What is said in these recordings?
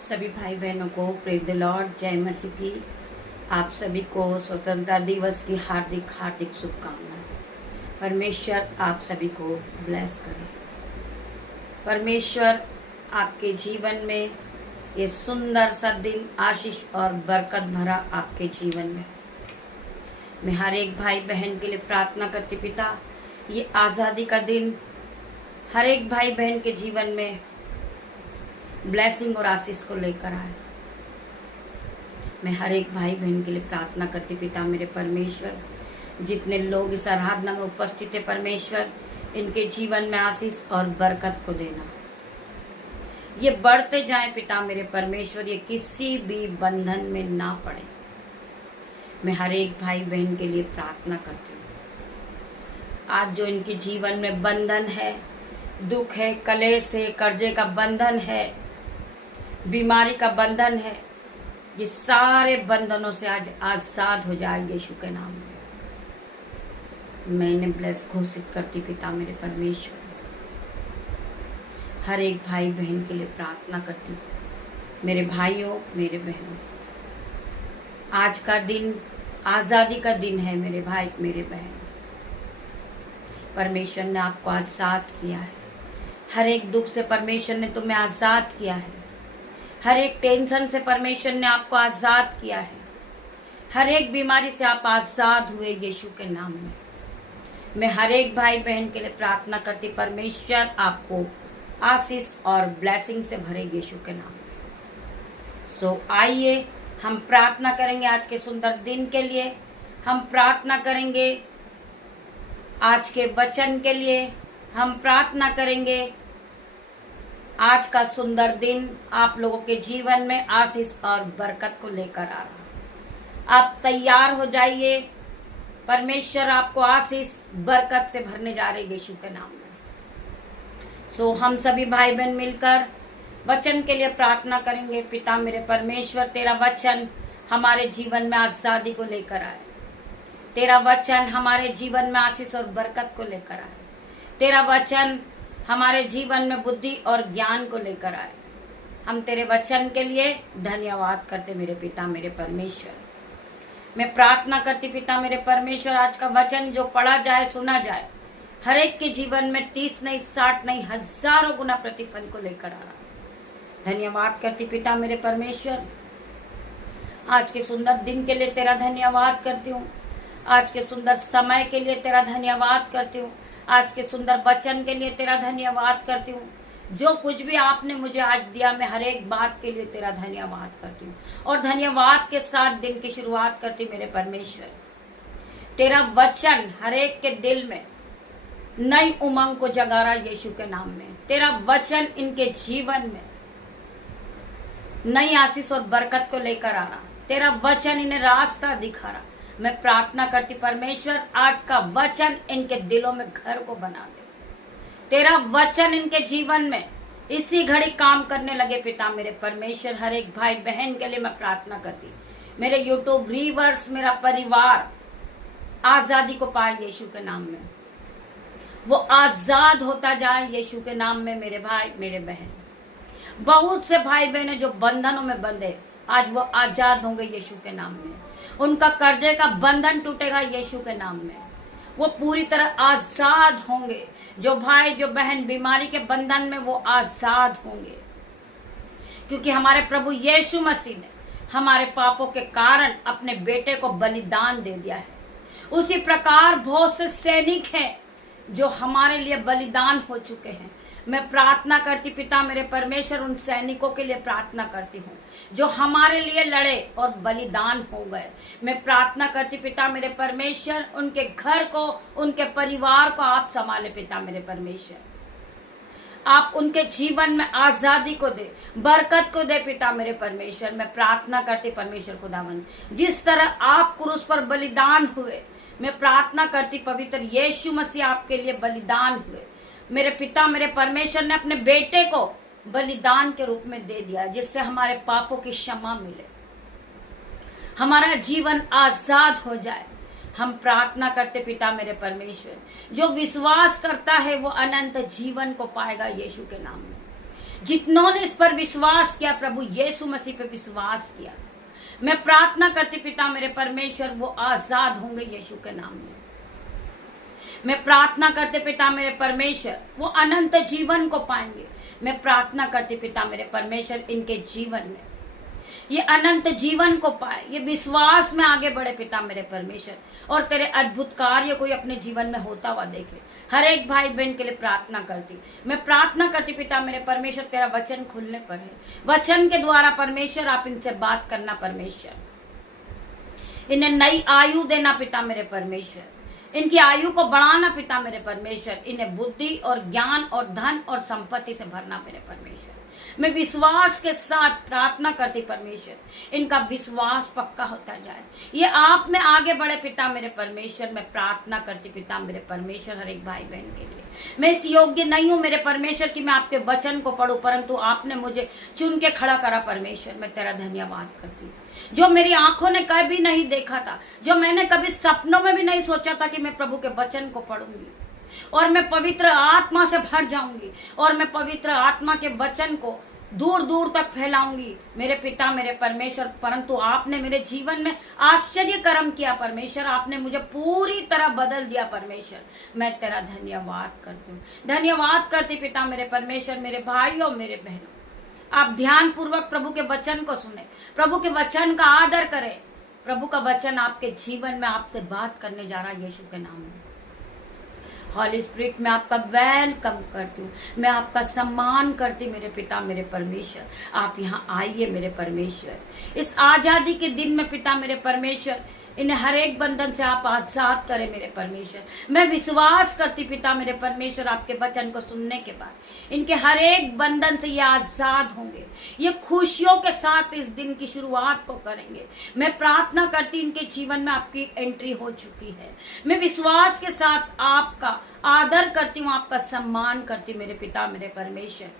सभी भाई बहनों को प्रेज द लॉर्ड, जय मसीह की। आप सभी को स्वतंत्रता दिवस की हार्दिक हार्दिक शुभकामनाएं। परमेश्वर आप सभी को ब्लेस करे। परमेश्वर आपके जीवन में ये सुंदर सा दिन आशीष और बरकत भरा आपके जीवन में। मैं हर एक भाई बहन के लिए प्रार्थना करती पिता, ये आज़ादी का दिन हर एक भाई बहन के जीवन में ब्लेसिंग और आशीष को लेकर आए। मैं हर एक भाई बहन के लिए प्रार्थना करती पिता मेरे परमेश्वर, जितने लोग इस आराधना में उपस्थित है परमेश्वर, इनके जीवन में आशीष और बरकत को देना। ये बढ़ते जाए पिता मेरे परमेश्वर, ये किसी भी बंधन में ना पड़े। मैं हर एक भाई बहन के लिए प्रार्थना करती हूँ। आज जो इनके जीवन में बंधन है, दुख है, कलेश है, कर्जे का बंधन है, बीमारी का बंधन है, ये सारे बंधनों से आज आजाद हो जाए यीशु के नाम में। मैंने ब्लेस घोषित करती पिता मेरे परमेश्वर, हर एक भाई बहन के लिए प्रार्थना करती। मेरे भाइयों मेरे बहनों, आज का दिन आजादी का दिन है मेरे भाई मेरे बहन। परमेश्वर ने आपको आजाद किया है। हर एक दुख से परमेश्वर ने तुम्हें आजाद किया है। हर एक टेंशन से परमेश्वर ने आपको आजाद किया है। हर एक बीमारी से आप आजाद हुए यीशु के नाम में। मैं हर एक भाई बहन के लिए प्रार्थना करती, परमेश्वर आपको आशीष और ब्लेसिंग से भरे यीशु के नाम में। सो आइए हम प्रार्थना करेंगे आज के सुंदर दिन के लिए। हम प्रार्थना करेंगे आज के वचन के लिए। हम प्रार्थना करेंगे आज का सुंदर दिन आप लोगों के जीवन में आशीष और बरकत को लेकर आ रहा। आप तैयार हो जाइए, परमेश्वर आपको आशीष बरकत से भरने जा रहे यीशु के नाम में। सो हम सभी भाई बहन मिलकर वचन के लिए प्रार्थना करेंगे। पिता मेरे परमेश्वर, तेरा वचन हमारे जीवन में आजादी को लेकर आए। तेरा वचन हमारे जीवन में आशीष और बरकत को लेकर आए। तेरा वचन हमारे जीवन में बुद्धि और ज्ञान को लेकर आए। हम तेरे वचन के लिए धन्यवाद करते मेरे पिता मेरे परमेश्वर। मैं प्रार्थना करती पिता मेरे परमेश्वर, आज का वचन जो पढ़ा जाए, सुना जाए, हर एक के जीवन में 30 नहीं, 60 नहीं, हजारों गुना प्रतिफल को लेकर आ रहा। धन्यवाद करती पिता मेरे परमेश्वर, आज के सुंदर दिन के लिए तेरा धन्यवाद करती हूँ। आज के सुंदर समय के लिए तेरा धन्यवाद करती हूँ। आज के सुंदर वचन के लिए तेरा धन्यवाद करती हूँ। जो कुछ भी आपने मुझे आज दिया, मैं हर एक बात के लिए तेरा धन्यवाद करती हूँ और धन्यवाद के साथ दिन की शुरुआत करती मेरे परमेश्वर। तेरा वचन हर एक के दिल में नई उमंग को जगा रहा यीशु के नाम में। तेरा वचन इनके जीवन में नई आशीष और बरकत को लेकर आ रहा। तेरा वचन इन्हें रास्ता दिखा रहा। मैं प्रार्थना करती परमेश्वर, आज का वचन इनके दिलों में घर को बना दे। तेरा वचन इनके जीवन में इसी घड़ी काम करने लगे पिता मेरे परमेश्वर। हर एक भाई बहन के लिए मैं प्रार्थना करती, मेरे यूट्यूब व्यूअर्स, मेरा परिवार आजादी को पाए यीशु के नाम में। वो आजाद होता जाए यीशु के नाम में। मेरे भाई मेरे बहन, बहुत से भाई बहन जो बंधनों में बंधे, आज वो आजाद होंगे यीशु के नाम में। उनका कर्जे का बंधन टूटेगा यीशु के नाम में। वो पूरी तरह आजाद होंगे। जो भाई जो बहन बीमारी के बंधन में, वो आजाद होंगे, क्योंकि हमारे प्रभु यीशु मसीह ने हमारे पापों के कारण अपने बेटे को बलिदान दे दिया है। उसी प्रकार बहुत से सैनिक हैं जो हमारे लिए बलिदान हो चुके हैं। मैं प्रार्थना करती पिता मेरे परमेश्वर, उन सैनिकों के लिए प्रार्थना करती हूँ जो हमारे लिए लड़े और बलिदान हो गए। मैं प्रार्थना करती पिता मेरे परमेश्वर, उनके घर को, उनके परिवार को आप संभाले पिता मेरे परमेश्वर। आप उनके जीवन में आजादी को दे, बरकत को दे पिता मेरे परमेश्वर। मैं प्रार्थना करती परमेश्वर खुदावन, जिस तरह आप क्रूस पर बलिदान हुए, मैं प्रार्थना करती पवित्र यीशु मसीह आपके लिए बलिदान हुए। मेरे पिता मेरे परमेश्वर ने अपने बेटे को बलिदान के रूप में दे दिया, जिससे हमारे पापों की क्षमा मिले, हमारा जीवन आजाद हो जाए। हम प्रार्थना करते पिता मेरे परमेश्वर, जो विश्वास करता है वो अनंत जीवन को पाएगा यीशु के नाम में। जितनों ने इस पर विश्वास किया, प्रभु यीशु मसीह पे विश्वास किया, मैं प्रार्थना करती पिता मेरे परमेश्वर, वो आजाद होंगे यीशु के नाम में। मैं प्रार्थना करते पिता मेरे परमेश्वर, वो अनंत जीवन को पाएंगे। मैं प्रार्थना करती पिता मेरे परमेश्वर, इनके जीवन में ये अनंत जीवन को पाए, ये विश्वास में आगे बढ़े पिता मेरे परमेश्वर, और तेरे अद्भुत कार्य कोई अपने जीवन में होता हुआ देखे। हर एक भाई बहन के लिए प्रार्थना करती, मैं प्रार्थना करती पिता मेरे परमेश्वर, तेरा वचन खुलने पर है, वचन के द्वारा परमेश्वर आप इनसे बात करना परमेश्वर, इन्हें नई आयु देना पिता मेरे परमेश्वर, इनकी आयु को बढ़ाना पिता मेरे परमेश्वर, इन्हें बुद्धि और ज्ञान और धन और संपत्ति से भरना मेरे परमेश्वर। मैं विश्वास के साथ प्रार्थना करती परमेश्वर, इनका विश्वास पक्का होता जाए, ये आप में आगे बढ़े पिता मेरे परमेश्वर। मैं प्रार्थना करती पिता मेरे परमेश्वर हर एक भाई बहन के लिए। मैं इस योग्य नहीं हूं मेरे परमेश्वर कि मैं आपके वचन को पढूं, परंतु आपने मुझे चुन के खड़ा करा परमेश्वर। मैं तेरा धन्यवाद करती हूँ, जो मेरी आंखों ने कभी नहीं देखा था, जो मैंने कभी सपनों में भी नहीं सोचा था कि मैं प्रभु के वचन को पढ़ूंगी और मैं पवित्र आत्मा से भर जाऊंगी और मैं पवित्र आत्मा के वचन को दूर दूर तक फैलाऊंगी मेरे पिता मेरे परमेश्वर। परंतु आपने मेरे जीवन में आश्चर्य कर्म किया परमेश्वर, आपने मुझे पूरी तरह बदल दिया परमेश्वर। मैं तेरा धन्यवाद करती हूँ, धन्यवाद करती पिता मेरे परमेश्वर। मेरे भाइयों मेरे बहनों, आप ध्यान पूर्वक प्रभु के वचन को सुने, प्रभु के वचन का आदर करें। प्रभु का वचन आपके जीवन में आपसे बात करने जा रहा है यीशु के नाम में। हॉली स्पिरिट मैं आपका वेलकम करती हूँ, मैं आपका सम्मान करती मेरे पिता मेरे परमेश्वर। आप यहाँ आइए मेरे परमेश्वर, इस आजादी के दिन में पिता मेरे परमेश्वर, इन्हें हर एक बंधन से आप आजाद करें मेरे परमेश्वर। मैं विश्वास करती पिता मेरे परमेश्वर, आपके वचन को सुनने के बाद इनके हर एक बंधन से ये आजाद होंगे, ये खुशियों के साथ इस दिन की शुरुआत को करेंगे। मैं प्रार्थना करती इनके जीवन में आपकी एंट्री हो चुकी है। मैं विश्वास के साथ आपका आदर करती हूँ, आपका सम्मान करती मेरे पिता मेरे परमेश्वर।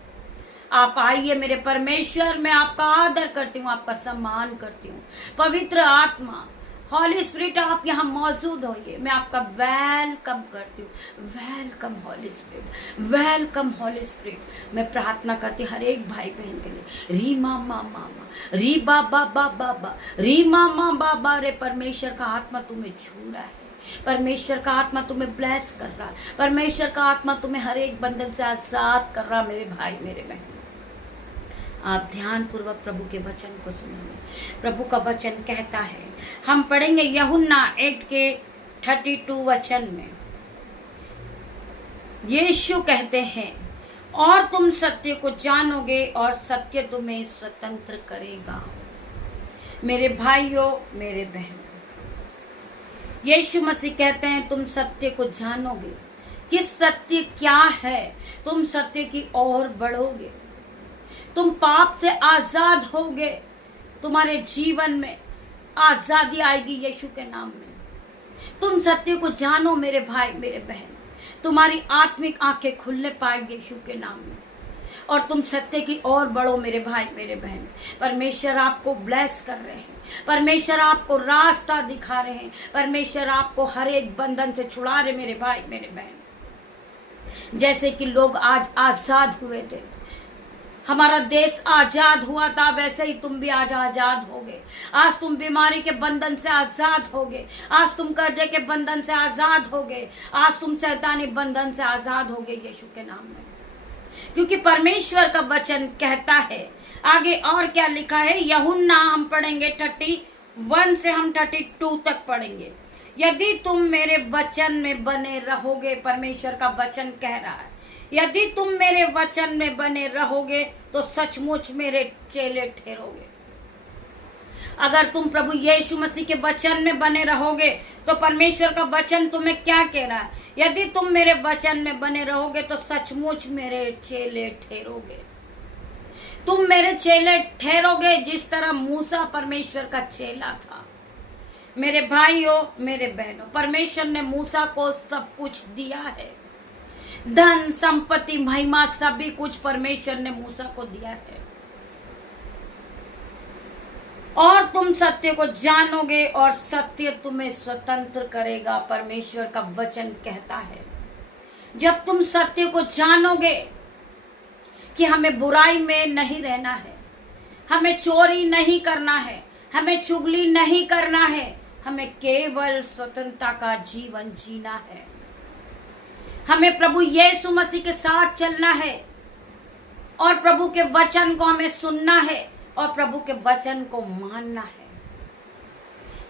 आप आइए मेरे परमेश्वर, मैं आपका आदर करती हूँ, आपका सम्मान करती हूँ। पवित्र आत्मा हॉली स्पिरिट आप यहाँ मौजूद होइए, मैं आपका वेलकम करती हूँ। वेलकम हॉली स्पिरिट, वेलकम हॉली स्पिरिट। मैं प्रार्थना करती हर एक भाई बहन के लिए। री मामा मामा, री बाबा बाबा, री मामा बाबा। रे परमेश्वर का आत्मा तुम्हें छू रहा है, परमेश्वर का आत्मा तुम्हें ब्लेस कर रहा है, परमेश्वर का आत्मा तुम्हें हर एक बंधन से आजाद कर रहा। मेरे भाई मेरे बहन, आप ध्यान पूर्वक प्रभु के वचन को सुनेंगे। प्रभु का वचन कहता है, हम पढ़ेंगे यूहन्ना 8 के 32 वचन में। यीशु कहते हैं, और तुम सत्य को जानोगे और सत्य तुम्हें स्वतंत्र करेगा। मेरे भाइयों मेरे बहनों, यीशु मसीह कहते हैं तुम सत्य को जानोगे कि सत्य क्या है, तुम सत्य की ओर बढ़ोगे, तुम पाप से आजाद होगे, तुम्हारे जीवन में आजादी आएगी यीशु के नाम में। तुम सत्य को जानो मेरे भाई मेरे बहन, तुम्हारी आत्मिक आंखें खुलने पाएंगे यीशु के नाम में, और तुम सत्य की ओर बढ़ो मेरे भाई मेरे बहन। परमेश्वर आपको ब्लेस कर रहे हैं, परमेश्वर आपको रास्ता दिखा रहे हैं, परमेश्वर आपको हर एक बंधन से छुड़ा रहे मेरे भाई मेरे बहन। जैसे कि लोग आज आजाद हुए थे, हमारा देश आजाद हुआ था, वैसे ही तुम भी आज आजाद होगे। आज तुम बीमारी के बंधन से आजाद होगे, आज तुम कर्जे के बंधन से आजाद होगे, आज तुम शैतानी बंधन से आजाद होगे यीशु के नाम में। क्योंकि परमेश्वर का वचन कहता है, आगे और क्या लिखा है, यूहन्ना हम पढ़ेंगे 31 से हम 32 तक पढ़ेंगे। यदि तुम मेरे वचन में बने रहोगे, परमेश्वर का वचन कह रहा है, यदि तुम मेरे वचन में बने रहोगे तो सचमुच मेरे चेले ठहरोगे। अगर तुम प्रभु यीशु मसीह के वचन में बने रहोगे तो परमेश्वर का वचन तुम्हें क्या कह रहा है, यदि तुम मेरे वचन में बने रहोगे तो सचमुच मेरे चेले ठहरोगे। तुम मेरे चेले ठहरोगे जिस तरह मूसा परमेश्वर का चेला था। मेरे भाइयों मेरे बहनों, परमेश्वर ने मूसा को सब कुछ दिया है, धन संपत्ति महिमा सभी कुछ परमेश्वर ने मूसा को दिया है। और तुम सत्य को जानोगे और सत्य तुम्हें स्वतंत्र करेगा, परमेश्वर का वचन कहता है। जब तुम सत्य को जानोगे, कि हमें बुराई में नहीं रहना है, हमें चोरी नहीं करना है, हमें चुगली नहीं करना है, हमें केवल स्वतंत्रता का जीवन जीना है। हमें प्रभु यीशु मसीह के साथ चलना है और प्रभु के वचन को हमें सुनना है और प्रभु के वचन को मानना है।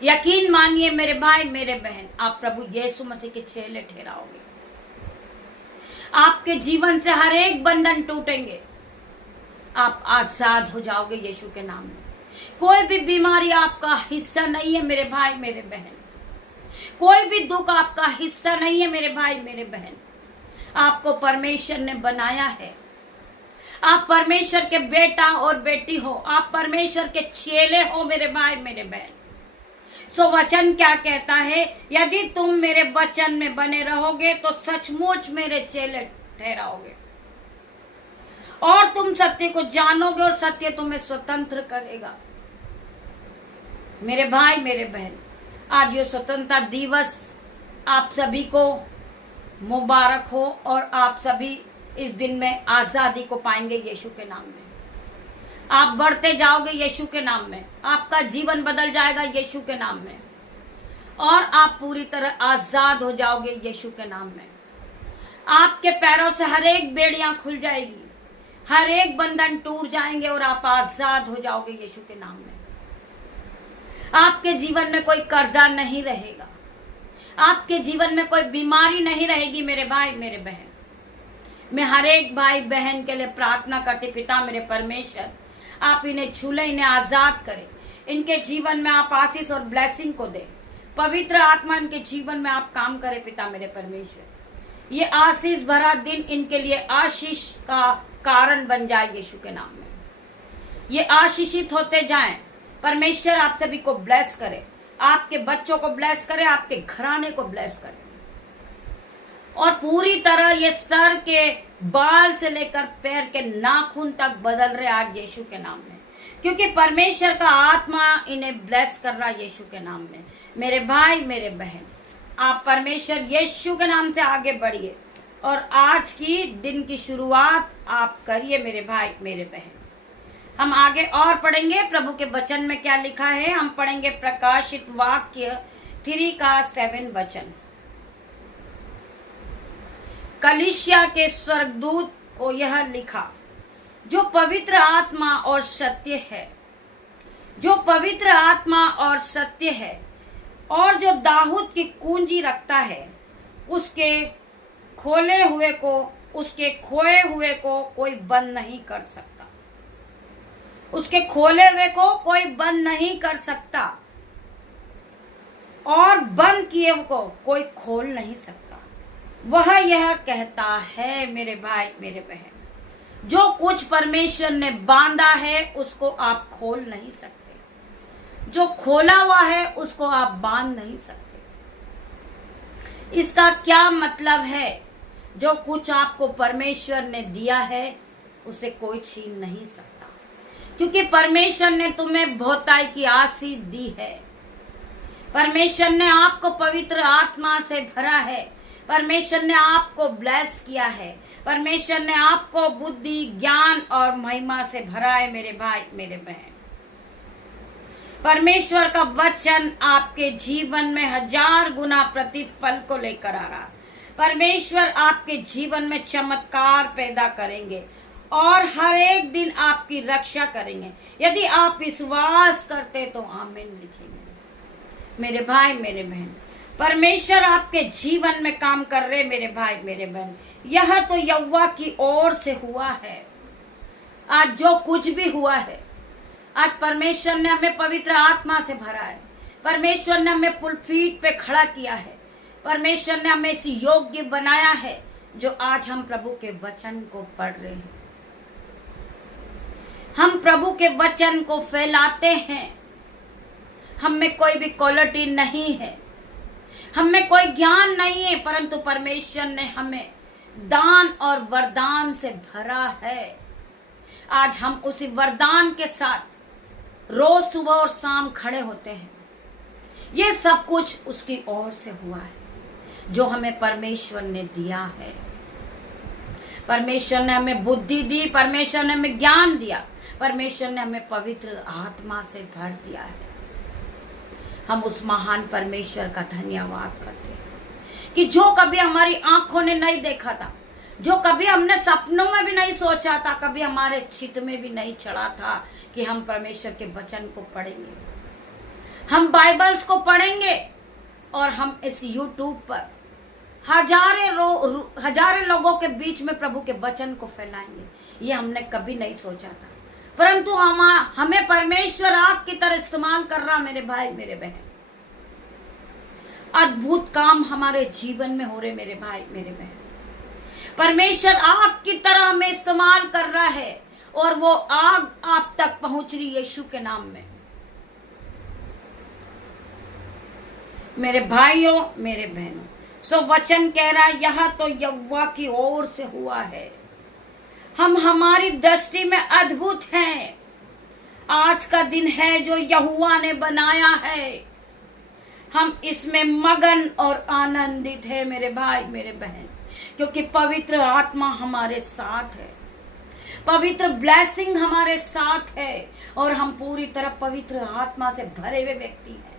यकीन मानिए मेरे भाई मेरे बहन, आप प्रभु यीशु मसीह के चेले ठहराओगे, आपके जीवन से हर एक बंधन टूटेंगे, आप आजाद हो जाओगे यीशु के नाम में। कोई भी बीमारी आपका हिस्सा नहीं है मेरे भाई मेरे बहन, कोई भी दुख आपका हिस्सा नहीं है मेरे भाई मेरे बहन। आपको परमेश्वर ने बनाया है, आप परमेश्वर के बेटा और बेटी हो, आप परमेश्वर के चेले हो मेरे भाई मेरे बहन। सो वचन क्या कहता है, यदि तुम मेरे वचन में बने रहोगे तो सचमुच मेरे चेले ठहराओगे और तुम सत्य को जानोगे और सत्य तुम्हें स्वतंत्र करेगा। मेरे भाई मेरे बहन, आज ये स्वतंत्रता दिवस आप सभी को मुबारक हो और आप सभी इस दिन में आजादी को पाएंगे यीशु के नाम में। आप बढ़ते जाओगे यीशु के नाम में, आपका जीवन बदल जाएगा यीशु के नाम में और आप पूरी तरह आजाद हो जाओगे यीशु के नाम में। आपके पैरों से हर एक बेड़ियां खुल जाएगी, हर एक बंधन टूट जाएंगे और आप आजाद हो जाओगे यीशु के नाम में। आपके जीवन में कोई कर्जा नहीं रहेगा, आपके जीवन में कोई बीमारी नहीं रहेगी मेरे भाई मेरे बहन। मैं हर एक भाई बहन के लिए प्रार्थना करती, पिता मेरे परमेश्वर आप इन्हें छूले, इन्हें आजाद करें, इनके जीवन में आप आशीष और ब्लेसिंग को दे, पवित्र आत्मा इनके जीवन में आप काम करें पिता मेरे परमेश्वर। ये आशीष भरा दिन इनके लिए आशीष का कारण बन जाए यीशु के नाम में। ये आशीषित होते जाएं, परमेश्वर आप सभी को ब्लेस करे, आपके बच्चों को ब्लेस करे, आपके घराने को ब्लेस करे और पूरी तरह ये सर के बाल से लेकर पैर के नाखून तक बदल रहे आज यीशु के नाम में, क्योंकि परमेश्वर का आत्मा इन्हें ब्लेस कर रहा है यीशु के नाम में। मेरे भाई मेरे बहन, आप परमेश्वर यीशु के नाम से आगे बढ़िए और आज की दिन की शुरुआत आप करिए मेरे भाई मेरे बहन। हम आगे और पढ़ेंगे प्रभु के वचन में क्या लिखा है। हम पढ़ेंगे प्रकाशित वाक्य 3:7 वचन। कलीसिया के स्वर्गदूत को यह लिखा, जो पवित्र आत्मा और सत्य है, जो पवित्र आत्मा और सत्य है और जो दाऊद की कुंजी रखता है, उसके खोए हुए को कोई बंद नहीं कर सकता, उसके खोले हुए को कोई बंद नहीं कर सकता और बंद किए को कोई खोल नहीं सकता। वह यह कहता है मेरे भाई मेरे बहन, जो कुछ परमेश्वर ने बांधा है उसको आप खोल नहीं सकते, जो खोला हुआ है उसको आप बांध नहीं सकते। इसका क्या मतलब है, जो कुछ आपको परमेश्वर ने दिया है उसे कोई छीन नहीं सकता, क्योंकि परमेश्वर ने तुम्हें बहुताई की आशीष दी है। परमेश्वर ने आपको पवित्र आत्मा से भरा है, परमेश्वर ने आपको ब्लेस किया है, परमेश्वर ने आपको बुद्धि ज्ञान और महिमा से भरा है मेरे भाई मेरे बहन। परमेश्वर का वचन आपके जीवन में 1000 गुना प्रतिफल को लेकर आ रहा। परमेश्वर आपके जीवन में चमत्कार पैदा करेंगे और हर एक दिन आपकी रक्षा करेंगे। यदि आप विश्वास करते तो आमीन लिखेंगे मेरे भाई मेरे बहन। परमेश्वर आपके जीवन में काम कर रहे मेरे भाई मेरे बहन। यह तो यहोवा की ओर से हुआ है। आज जो कुछ भी हुआ है, आज परमेश्वर ने हमें पवित्र आत्मा से भरा है, परमेश्वर ने हमें पुलफीट पे खड़ा किया है, परमेश्वर ने हमें इस योग्य बनाया है जो आज हम प्रभु के वचन को पढ़ रहे हैं, हम प्रभु के वचन को फैलाते हैं। हम में कोई भी क्वालिटी नहीं है, हम में कोई ज्ञान नहीं है, परंतु परमेश्वर ने हमें दान और वरदान से भरा है। आज हम उसी वरदान के साथ रोज सुबह और शाम खड़े होते हैं। ये सब कुछ उसकी ओर से हुआ है जो हमें परमेश्वर ने दिया है। परमेश्वर ने हमें बुद्धि दी, परमेश्वर ने हमें ज्ञान दिया, परमेश्वर ने हमें पवित्र आत्मा से भर दिया है। हम उस महान परमेश्वर का धन्यवाद करते हैं कि जो कभी हमारी आंखों ने नहीं देखा था, जो कभी हमने सपनों में भी नहीं सोचा था, कभी हमारे चित्त में भी नहीं चढ़ा था कि हम परमेश्वर के वचन को पढ़ेंगे, हम बाइबल्स को पढ़ेंगे और हम इस यूट्यूब पर हजारों लोगों के बीच में प्रभु के वचन को फैलाएंगे। ये हमने कभी नहीं सोचा था, परंतु हमें परमेश्वर आग की तरह इस्तेमाल कर रहा। मेरे भाई मेरे बहन, अद्भुत काम हमारे जीवन में हो रहे मेरे भाई मेरे बहन। परमेश्वर आग की तरह हमें इस्तेमाल कर रहा है और वो आग आप तक पहुंच रही यीशु के नाम में। मेरे भाइयों मेरे बहनों, सो वचन कह रहा है यह तो यहोवा की ओर से हुआ है। हम हमारी दृष्टि में अद्भुत हैं। आज का दिन है जो यहोवा ने बनाया है, हम इसमें मगन और आनंदित हैं मेरे भाई मेरे बहन, क्योंकि पवित्र आत्मा हमारे साथ है, पवित्र ब्लेसिंग हमारे साथ है और हम पूरी तरह पवित्र आत्मा से भरे हुए व्यक्ति हैं।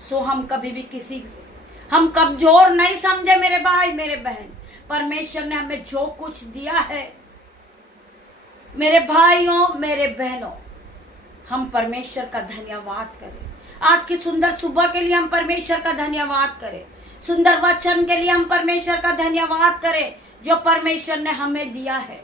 सो हम कभी भी किसी से हम कमजोर नहीं समझे मेरे भाई मेरे बहन। परमेश्वर ने हमें जो कुछ दिया है मेरे भाइयों मेरे बहनों, हम परमेश्वर का धन्यवाद करें। आज की सुंदर सुबह के लिए हम परमेश्वर का धन्यवाद करें, सुंदर वचन के लिए हम परमेश्वर का धन्यवाद करें जो परमेश्वर ने हमें दिया है।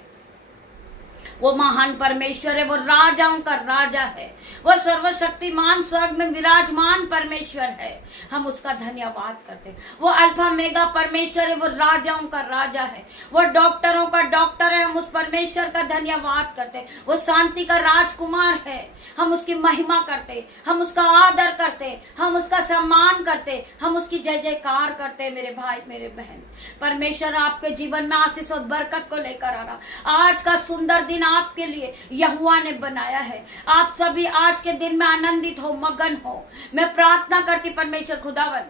वो महान परमेश्वर है, वो राजाओं का राजा है, वो सर्वशक्तिमान स्वर्ग में विराजमान परमेश्वर है। हम उसका धन्यवाद करते हैं। वो अल्फा मेगा परमेश्वर है, वो राजाओं का राजा है, वो डॉक्टरों का डॉक्टर है। हम उस परमेश्वर का धन्यवाद करते हैं। वो शांति का राजकुमार है, हम उसकी महिमा करते, हम उसका आदर करते, हम उसका सम्मान करते, हम उसकी जय जयकार करते। मेरे भाई मेरे बहन, परमेश्वर आपके जीवन में आशीष और बरकत को लेकर आ रहा। आज का सुंदर दिन आपके लिए यहोवा ने बनाया है। आप सभी आज के दिन में आनंदित हो, मगन हो। मैं प्रार्थना करती परमेश्वर खुदावन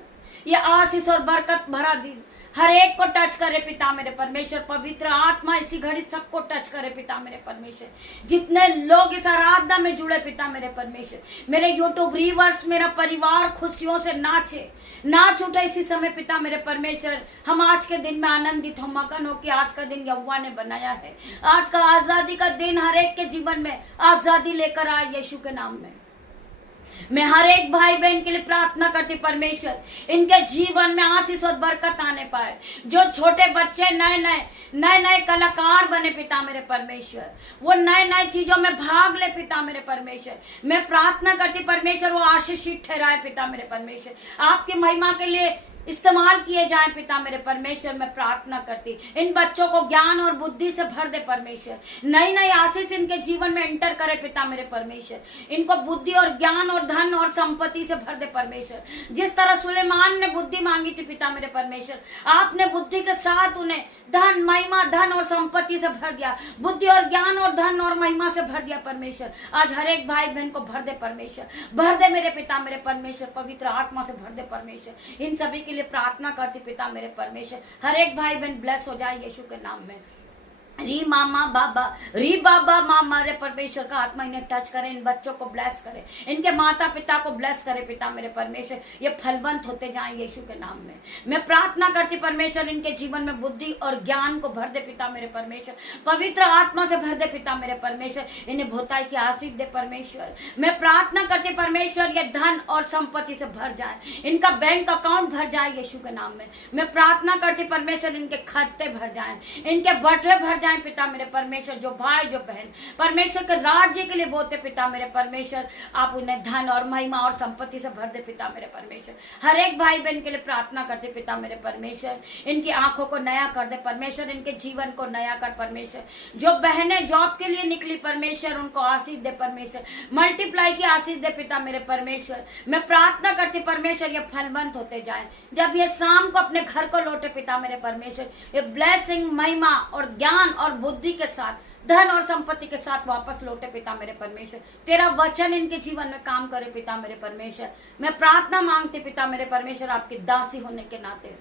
ये आशीष और बरकत भरा दिन हर एक को टच करे पिता मेरे परमेश्वर। पवित्र आत्मा इसी घड़ी सबको टच करे पिता मेरे परमेश्वर। जितने लोग इस आराधना में जुड़े पिता मेरे परमेश्वर, मेरे यूट्यूब व्यूअर्स, मेरा परिवार खुशियों से नाच उठे इसी समय पिता मेरे परमेश्वर। हम आज के दिन में आनंदित हो, मगन हो कि आज का दिन यहोवा ने बनाया है। आज का आजादी का दिन हर एक के जीवन में आजादी लेकर आए यीशु के नाम में। मैं हर एक भाई बहन के लिए प्रार्थना करती परमेश्वर इनके जीवन में आशीष और बरकत आने पाए। जो छोटे बच्चे नए कलाकार बने पिता मेरे परमेश्वर, वो नए चीजों में भाग ले पिता मेरे परमेश्वर। मैं प्रार्थना करती परमेश्वर वो आशीषित ठहराए पिता मेरे परमेश्वर, आपकी महिमा के लिए इस्तेमाल किए जाए पिता मेरे परमेश्वर। मैं प्रार्थना करती इन बच्चों को ज्ञान और बुद्धि से भर दे परमेश्वर। नई आशीष इनके जीवन में एंटर करे पिता मेरे परमेश्वर। इनको बुद्धि और ज्ञान और धन और संपत्ति से भर दे परमेश्वर। जिस तरह सुलेमान ने बुद्धि मांगी थी पिता मेरे परमेश्वर, आपने बुद्धि के साथ उन्हें धन महिमा धन और संपत्ति से भर दिया। बुद्धि और ज्ञान और धन और महिमा से भर दिया परमेश्वर। आज हर एक भाई बहन को भर दे परमेश्वर, भर दे मेरे पिता मेरे परमेश्वर। पवित्र आत्मा से भर दे परमेश्वर। इन सभी के लिए प्रार्थना करती पिता मेरे परमेश्वर। हर एक भाई बहन ब्लेस हो जाए यीशु के नाम में। री बाबा मामा रे परमेश्वर का आत्मा इन्हें टच करे, इन बच्चों को ब्लेस करे, इनके माता पिता को ब्लेस करे पिता मेरे परमेश्वर। ये फलवंत होते जाएं यीशु के नाम में। मैं प्रार्थना करती परमेश्वर इनके जीवन में बुद्धि और ज्ञान को भर दे पिता मेरे परमेश्वर। पवित्र आत्मा से भर दे पिता मेरे परमेश्वर। इन्हें भोताई की आशीष दे परमेश्वर। मैं प्रार्थना करती परमेश्वर ये धन और संपत्ति से भर जाए, इनका बैंक अकाउंट भर जाए यीशु के नाम में। मैं प्रार्थना करती परमेश्वर इनके खाते भर जाए, इनके बटुए भर जाए पिता मेरे परमेश्वर। जो भाई जो बहन परमेश्वर के राज्य के लिए बोलते पिता मेरे परमेश्वर, आप उन्हें धन और महिमा और संपत्ति से भर दे पिता मेरे परमेश्वर। हर एक भाई बहन के लिए प्रार्थना करते पिता मेरे परमेश्वर। इनकी आंखों को नया कर दे परमेश्वर, इनके जीवन को नया कर परमेश्वर। जो बहनें जॉब के लिए निकली परमेश्वर, उनको आशीष दे परमेश्वर, मल्टीप्लाई की आशीष दे पिता मेरे परमेश्वर। मैं प्रार्थना करती परमेश्वर ये फलवंत होते जाए। जब ये शाम को अपने घर को लौटे पिता मेरे परमेश्वर, ये ब्लेसिंग महिमा और ज्ञान और बुद्धि के साथ, धन और संपत्ति के साथ वापस लौटे पिता मेरे परमेश्वर। तेरा वचन इनके जीवन में काम करे पिता मेरे परमेश्वर। मैं प्रार्थना मांगती पिता मेरे परमेश्वर आपकी दासी होने के नाते।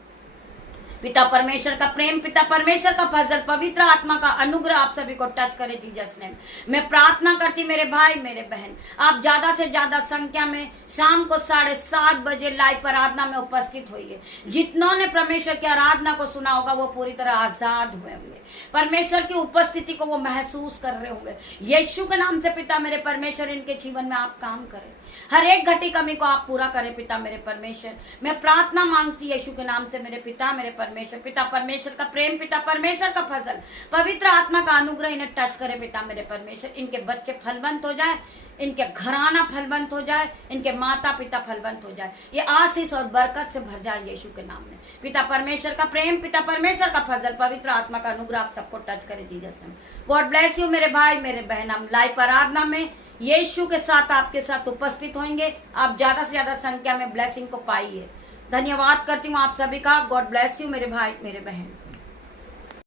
पिता परमेश्वर का प्रेम, पिता परमेश्वर का फजल, पवित्र आत्मा का अनुग्रह आप सभी को टच करे जीसस नेम। मैं प्रार्थना करती मेरे भाई मेरे बहन, आप ज्यादा से ज्यादा संख्या में शाम को 7:30 बजे लाइव आराधना में उपस्थित होइए। जितनों ने परमेश्वर की आराधना को सुना होगा वो पूरी तरह आजाद हुए होंगे, परमेश्वर की उपस्थिति को वो महसूस कर रहे होंगे। यीशु के नाम से पिता मेरे परमेश्वर इनके जीवन में आप काम करें, हर एक घटी कमी को आप पूरा करें पिता मेरे परमेश्वर। मैं प्रार्थना मांगती यीशु के नाम से मेरे पिता मेरे परमेश्वर। पिता परमेश्वर का प्रेम, पिता परमेश्वर का फजल, पवित्र आत्मा का अनुग्रह इन्हें टच करे पिता मेरे परमेश्वर। इनके बच्चे फलवंत हो जाए, इनके घराना फलवंत हो जाए, इनके माता पिता फलवंत हो जाए, ये आशीष और बरकत से भर जाए यीशु के नाम में। पिता परमेश्वर का प्रेम, पिता परमेश्वर का फजल, पवित्र आत्मा का अनुग्रह आप सबको टच करे Jesus name. God bless you मेरे भाई मेरे बहन। हम लाइव आराधना में यीशु के साथ आपके साथ उपस्थित होंगे। आप ज्यादा से ज्यादा संख्या में ब्लेसिंग को पाइए। धन्यवाद करती हूँ आप सभी का। गॉड ब्लेस यू मेरे भाई मेरे बहन।